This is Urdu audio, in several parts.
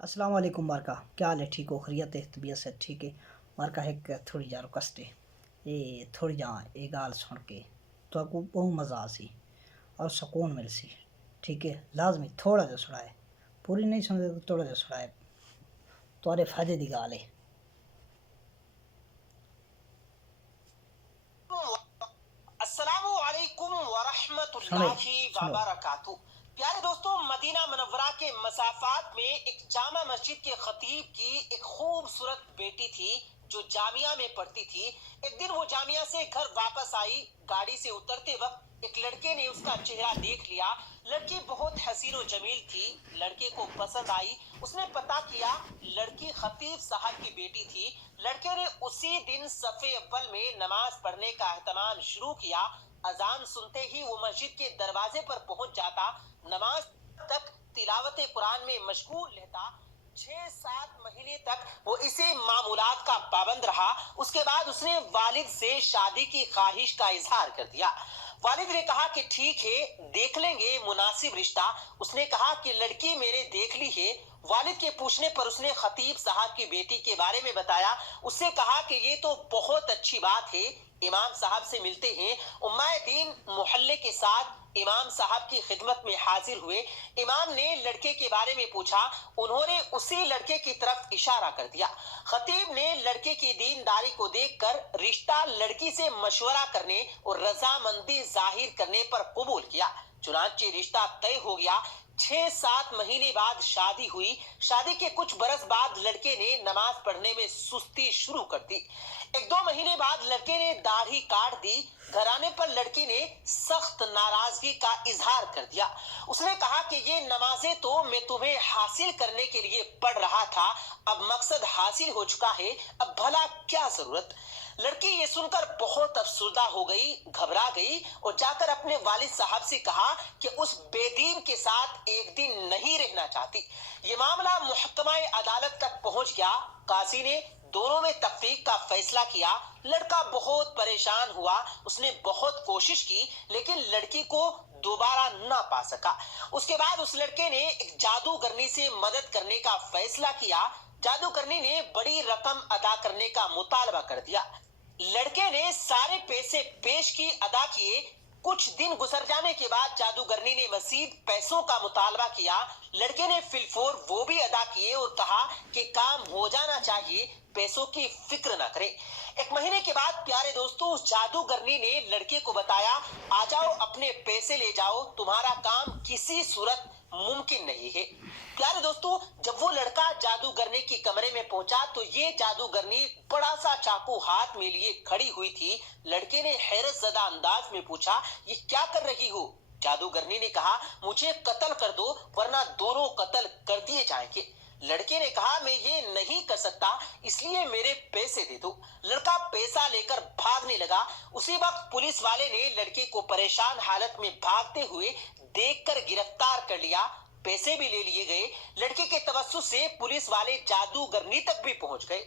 السلام علیکم مارکا، کیا حال ہے؟ ٹھیک ہو؟ خیریت ہے؟ طبیعت سے ٹھیک ہے؟ مارکا ایک تھوڑی جا رکست ہے یہ تھوڑی جا یہ گال سن کے تو آپ کو بہت مزہ آ سی اور سکون مل سی. ٹھیک ہے، لازمی تھوڑا جا سڑائے، پوری نہیں سن تو تھوڑا جا سڑائے تھوڑے فائدے دی گال ہے. السلام علیکم ورحمۃ سنے اللہ سنو وبرکاتہ. پیارے دوستوں، مدینہ منورہ کے مسافات میں ایک جامع مسجد کے خطیب کی ایک خوبصورت بیٹی تھی جو جامعہ میں پڑھتی تھی. ایک دن وہ جامعہ سے گھر واپس آئی. گاڑی سے اترتے وقت ایک لڑکے نے اس کا چہرہ دیکھ لیا. لڑکی بہت حسین و جمیل تھی. لڑکے کو پسند آئی. اس نے پتہ کیا لڑکی خطیب صاحب کی بیٹی تھی. لڑکے نے اسی دن صف اول میں نماز پڑھنے کا اہتمام شروع کیا. اذان سنتے ہی وہ مسجد کے دروازے پر پہنچ جاتا. نماز تک تلاوت قرآن میں مشغول رہتا. 6-7 مہینے تک وہ اسی معمولات کا پابند رہا. اس کے بعد اس نے والد سے شادی کی خواہش کا اظہار کر دیا. والد نے کہا کہ ٹھیک ہے، دیکھ لیں گے مناسب رشتہ. اس نے کہا کہ لڑکی میں نے دیکھ لی ہے. والد کے پوچھنے پر اس نے خطیب صاحب کی بیٹی کے بارے میں بتایا. اس سے کہا کہ یہ تو بہت اچھی بات ہے. امام صاحب سے ملتے ہیں. امائے دین محلے کے ساتھ امام صاحب کی خدمت میں حاضر ہوئے. امام نے لڑکے کے بارے میں پوچھا. انہوں نے اسی لڑکے کی طرف اشارہ کر دیا. خطیب نے لڑکے کی دینداری کو دیکھ کر رشتہ لڑکی سے مشورہ کرنے اور رضامندی ظاہر کرنے پر قبول کیا. چنانچہ رشتہ طے ہو گیا. 6-7 مہینے بعد شادی ہوئی. شادی کے کچھ برس بعد لڑکے نے نماز پڑھنے میں سستی شروع کر دی. 1-2 مہینے بعد لڑکے نے داڑھی کاٹ دی. گھر آنے پر لڑکی نے سخت ناراضگی کا اظہار کر دیا. اس نے کہا کہ یہ نمازیں تو میں تمہیں حاصل کرنے کے لیے پڑھ رہا تھا، اب مقصد حاصل ہو چکا ہے، اب بھلا کیا ضرورت. لڑکی یہ سن کر بہت افسردہ ہو گئی، گھبرا گئی اور جا کر اپنے والد صاحب سے کہا کہ اس بے دین کے ساتھ ایک دن نہیں رہنا چاہتی. یہ معاملہ محکمہ عدالت تک پہنچ گیا. قاضی نے دونوں میں تفریق کا فیصلہ کیا. لڑکا بہت پریشان ہوا. اس نے بہت کوشش کی لیکن لڑکی کو دوبارہ نہ پا سکا. اس کے بعد اس لڑکے نے ایک جادوگرنی سے مدد کرنے کا فیصلہ کیا. جادوگرنی نے بڑی رقم ادا کرنے کا مطالبہ کر دیا. لڑکے نے سارے پیسے پیش کی، ادا کیے. کچھ دن گزر جانے کے بعد جادوگرنی نے مزید پیسوں کا مطالبہ کیا. لڑکے نے فی الفور وہ بھی ادا کیے اور کہا کہ کام ہو جانا چاہیے، پیسوں کی فکر نہ کرے. 1 مہینے کے بعد پیارے دوستوں، اس جادوگرنی نے لڑکے کو بتایا، آ جاؤ اپنے پیسے لے جاؤ، تمہارا کام کسی صورت ممکن نہیں ہے. پیارے دوستوں، جب وہ لڑکا جادوگرنی کی کمرے میں پہنچا تو یہ جادوگرنی بڑا سا چاقو ہاتھ میں لیے کھڑی ہوئی تھی. لڑکے نے حیرت زدہ انداز میں پوچھا، یہ کیا کر رہی ہو؟ جادوگرنی نے کہا، مجھے قتل کر دو ورنہ دونوں قتل کر دیے جائیں گے. لڑکے نے کہا، میں یہ نہیں کر سکتا، اس لیے میرے پیسے دے دو. لڑکا پیسہ لے کر بھاگنے لگا. اسی وقت پولیس والے نے لڑکے کو پریشان حالت میں بھاگتے ہوئے دیکھ کر گرفتار کر لیا. پیسے بھی لے لیے گئے. لڑکے کے توسط سے پولیس والے جادوگرنی تک بھی پہنچ گئے.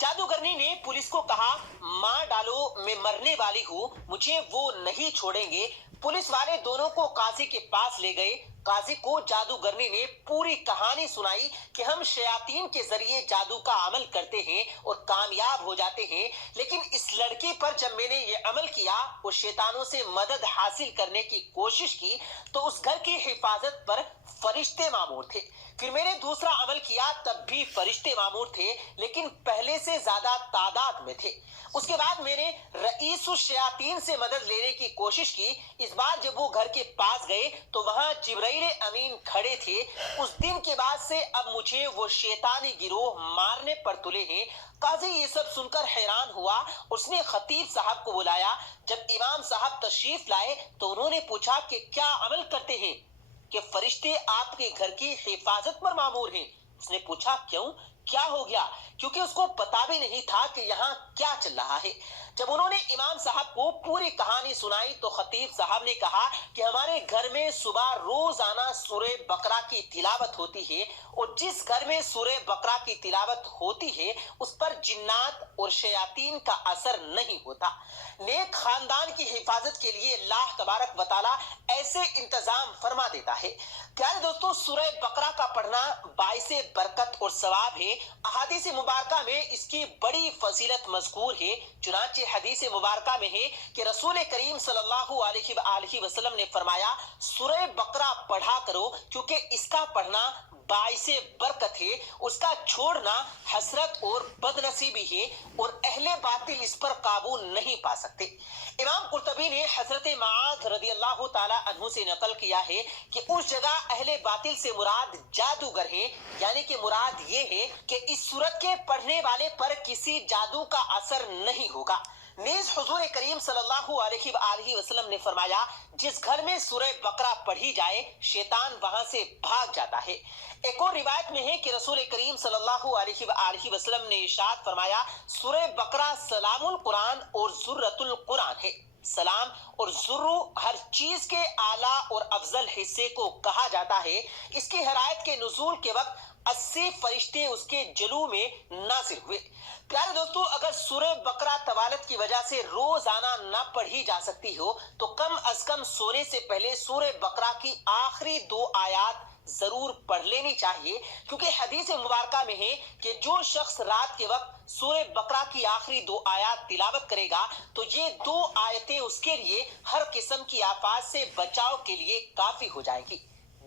جادوگرنی نے پولیس کو کہا، مار ڈالو، میں مرنے والی ہوں، مجھے وہ نہیں چھوڑیں گے. پولیس والے دونوں کو قاضی کے پاس لے گئے. قاضی کو جادوگرنی نے پوری کہانی سنائی کہ ہم شیاطین کے ذریعے جادو کا عمل کرتے ہیں اور کامیاب ہو جاتے ہیں، لیکن اس لڑکی پر جب میں نے یہ عمل کیا اور شیطانوں سے مدد حاصل کرنے کی کوشش کی تو اس گھر کی حفاظت پر فرشتے مامور تھے. پھر میں نے دوسرا عمل کیا، تب بھی فرشتے مامور تھے لیکن پہلے سے زیادہ تعداد میں تھے. اس کے بعد میں نے رئیس الشیاطین سے مدد لینے کی کوشش کی. اس بار جب وہ گھر کے پاس گئے تو وہاں جبرائیل امین کھڑے تھے. اس دن کے بعد سے اب مجھے وہ شیطانی گروہ مارنے پر تلے ہیں. قاضی یہ سب سن کر حیران ہوا. اس نے خطیب صاحب کو بلایا. جب امام صاحب تشریف لائے تو انہوں نے پوچھا کہ کیا عمل کرتے ہیں کہ فرشتے آپ کے گھر کی حفاظت پر مامور ہیں. اس نے پوچھا، کیوں؟ کیا ہو گیا، کیونکہ اس کو پتا بھی نہیں تھا کہ یہاں کیا چل رہا ہے۔ جب انہوں نے امام صاحب کو پوری کہانی سنائی تو خطیب صاحب نے کہا کہ ہمارے گھر میں صبح روزانہ سورہ بقرہ کی تلاوت ہوتی ہے، اور جس گھر میں سورہ بقرہ کی تلاوت ہوتی ہے اس پر جنات اور شیاطین کا اثر نہیں ہوتا۔ نیک خاندان کی حفاظت کے لیے اللہ تبارک و تعالی ایسے انتظام فرما دیتا ہے۔ پیارے دوستو، سورہ بقرہ کا پڑھنا باعث برکت اور ثواب ہے۔ احادیث مبارکہ میں اس کی بڑی فضیلت مذکور ہے۔ چنانچہ حدیث مبارکہ میں ہے کہ رسول کریم صلی اللہ علیہ وآلہ وسلم نے فرمایا، سورہ بقرہ پڑھا کرو کیونکہ اس کا پڑھنا باعث برکت ہے، اس کا چھوڑنا حسرت اور بدنصیبی ہے، اور اہل باطل اس پر قابو نہیں پا سکتے۔ امام قرطبی نے حضرت معاذ رضی اللہ تعالی عنہ سے نقل کیا ہے کہ اس جگہ اہل باطل سے مراد جادوگر ہے، یعنی کہ مراد یہ ہے کہ اس سورت کے پڑھنے والے پر کسی جادو کا اثر نہیں ہوگا۔ نیز حضور کریم صلی اللہ علیہ وآلہ وسلم نے فرمایا، جس گھر میں سورہ بقرہ پڑھی جائے شیطان وہاں سے بھاگ جاتا ہے۔ ایک اور روایت میں ہے کہ رسول کریم صلی اللہ علیہ وآلہ وسلم نے ارشاد فرمایا، سورہ بقرہ سلام القرآن اور ذرۃ القرآن ہے۔ سلام اور ذرو ہر چیز کے اعلیٰ اور افضل حصے کو کہا جاتا ہے۔ اس کی ہدایت کے نزول کے وقت 80 فرشتے اس کے جلو میں نازل ہوئے۔ پیارے دوستو، اگر سورہ بقرہ طوالت کی وجہ سے روزانہ نہ پڑھی جا سکتی ہو تو کم از کم سونے سے پہلے سورہ بقرہ کی آخری 2 آیات ضرور پڑھ لینی چاہیے، کیونکہ حدیث مبارکہ میں ہے کہ جو شخص رات کے وقت سورہ بقرہ کی آخری 2 آیات تلاوت کرے گا تو یہ 2 آیتیں اس کے لیے ہر قسم کی آفات سے بچاؤ کے لیے کافی ہو جائے گی۔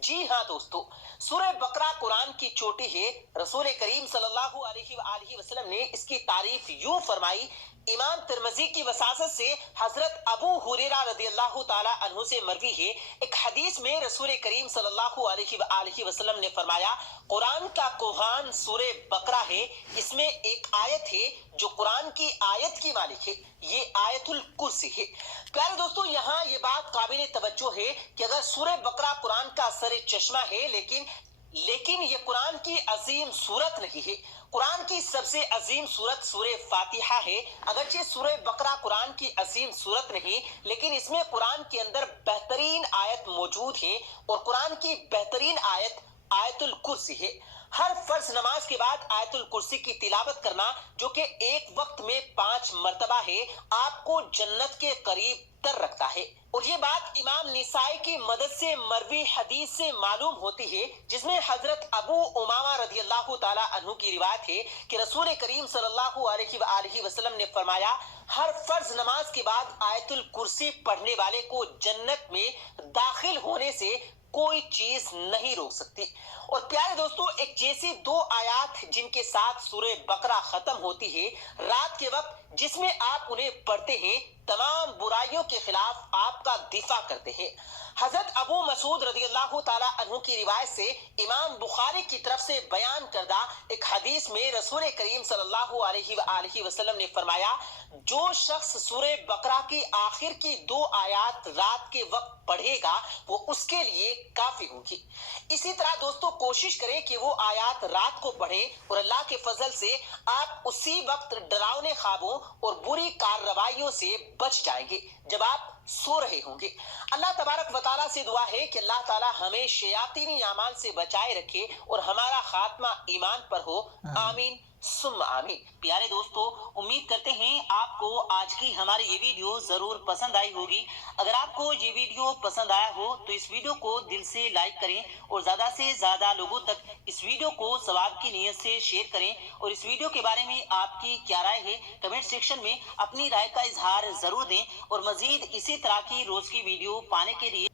جی ہاں دوستو، سورہ بقرہ قرآن کی چوٹی ہے۔ رسول کریم صلی اللہ علیہ وآلہ وسلم نے اس کی تعریف یوں فرمائی۔ امام ترمذی کی وساطت سے حضرت ابو ہریرہ رضی اللہ تعالی عنہ سے مروی ہے، ایک حدیث میں رسول کریم صلی اللہ علیہ وآلہ وسلم نے فرمایا، قرآن کا کوہان سورہ بقرہ ہے، اس میں ایک آیت ہے جو قرآن کی آیت کی مالک ہے، یہ آیت الکرسی ہے۔ پیارے دوستو، یہاں یہ بات قابل توجہ ہے کہ اگر سورہ بقرہ قرآن کا سر چشمہ ہے لیکن یہ قرآن کی عظیم سورت نہیں ہے۔ قرآن کی سب سے عظیم سورت سورہ فاتحہ ہے۔ اگرچہ سورہ بقرہ قرآن کی عظیم سورت نہیں، لیکن اس میں قرآن کے اندر بہترین آیت موجود ہے، اور قرآن کی بہترین آیت آیت الکرسی ہے۔ ہر فرض نماز کے بعد آیت الکرسی کی تلاوت کرنا، جو کہ ایک وقت میں 5 مرتبہ ہے، آپ کو جنت کے قریب تر رکھتا ہے۔ اور یہ بات امام نسائی کی مدد سے مروی حدیث سے معلوم ہوتی ہے، جس میں حضرت ابو امامہ رضی اللہ تعالی عنہ کی روایت ہے کہ رسول کریم صلی اللہ علیہ وآلہ وسلم نے فرمایا، ہر فرض نماز کے بعد آیت الکرسی پڑھنے والے کو جنت میں داخل ہونے سے کوئی چیز نہیں روک سکتی۔ اور پیارے دوستو، ایک جیسی 2 آیات جن کے ساتھ سورہ بقرہ ختم ہوتی ہے رات کے وقت، جس میں آپ انہیں پڑھتے ہیں، تمام برائیوں کے خلاف آپ کا دفاع کرتے ہیں۔ حضرت ابو مسعود رضی اللہ تعالی عنہ کی روایت سے امام بخاری کی طرف سے بیان کردہ ایک حدیث میں رسول کریم صلی اللہ علیہ وآلہ وسلم نے فرمایا، جو شخص سورہ بقرہ کی آخر کی 2 آیات رات کے وقت پڑھے گا وہ اس کے لیے کافی ہوگی۔ اسی طرح دوستو، کوشش کریں کہ وہ آیات رات کو پڑھیں، اور اللہ کے فضل سے آپ اسی وقت ڈراؤنے خوابوں اور بری کارروائیوں سے بچ جائیں گے جب آپ سو رہے ہوں گے۔ اللہ تبارک و تعالیٰ سے دعا ہے کہ اللہ تعالیٰ ہمیں شیاطینی اعمال سے بچائے رکھے اور ہمارا خاتمہ ایمان پر ہو، آمین ثم آمین۔ پیارے دوستو، امید کرتے ہیں آپ کو آج کی ہماری یہ ویڈیو ضرور پسند آئی ہوگی۔ اگر آپ کو یہ ویڈیو پسند آیا ہو تو اس ویڈیو کو دل سے لائک کریں، اور زیادہ سے زیادہ لوگوں تک اس ویڈیو کو ثواب کی نیت سے شیئر کریں، اور اس ویڈیو کے بارے میں آپ کی کیا رائے ہے کمنٹ سیکشن میں اپنی رائے کا اظہار ضرور دیں، اور مزید اسی طرح کی روز کی ویڈیو پانے کے لیے